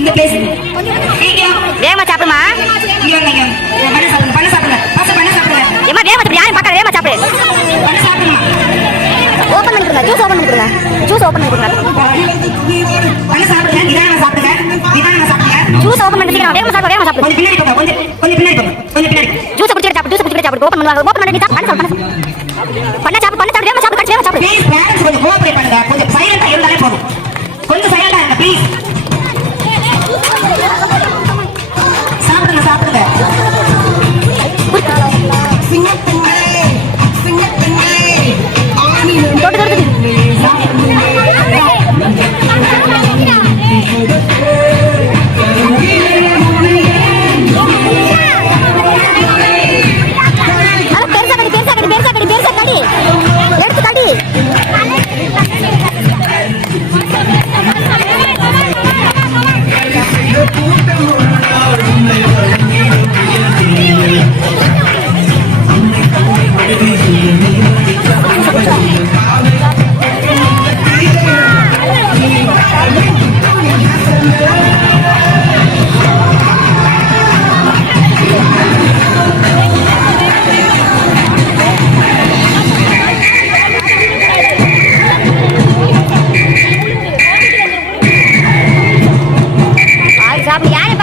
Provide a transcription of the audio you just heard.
இந்த பிளேஸ் வேகமா சாப்பிடுமா. இங்க வாங்க. பண்ண சாப்பிடுங்க. பாச பண்ண சாப்பிடுங்க. ஏமா வேகமா சாப்பிடு. யாரும் பார்க்கற வேகமா சாப்பிடு. பண்ண சாப்பிடுங்க. ஓபன் பண்ணி கொடுங்க. ஜூஸ் ஓபன் பண்ணி கொடுங்க. ஜூஸ் ஓபன் பண்ணி கொடுங்க. பண்ண சாப்பிடுங்க. நிதானமா சாப்பிடுங்க. நிதானமா சாப்பிடுங்க. ஜூஸ் ஓபன் பண்ணி சீக்கிரம் வேகமா சாப்பிடு. வேகமா சாப்பிடு. கொஞ்சம் பின்னாடி போங்க. கொஞ்சம் பின்னாடி போங்க. கொஞ்சம் பின்னாடி. ஜூஸ் குடிச்சிட்டு சாப்பிடு. ஜூஸ் குடிச்சிட்டு சாப்பிடு. ஓபன் பண்ணுவாங்க. ஓபன் பண்ணி நீ சாப்பிடு. பண்ண சாப்பிடு. வேகமா சாப்பிடு. கட் வேகமா சாப்பிடு. ப்ளீஸ் பேரண்ட்ஸ் கொஞ்சம் கோஆபரேட் பண்ணுங்க. கொஞ்சம் சைலண்டா இருந்தாலே போதும். கொஞ்சம் சைலண்டா இருங்க ப்ளீஸ். சாப்பிடுங்க சாப்பிடுங்க. சாப்பிடு. யாரை